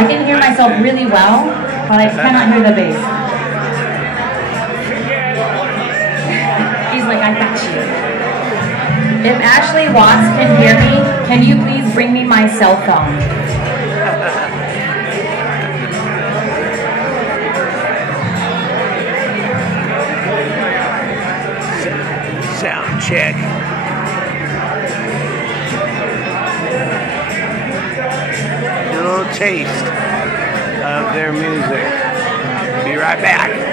I can hear myself really well, but I cannot hear the bass. He's like, I got you. If Ashley Watts can hear me, can you please bring me my cell phone? Sound check. A little taste of their music. Be right back.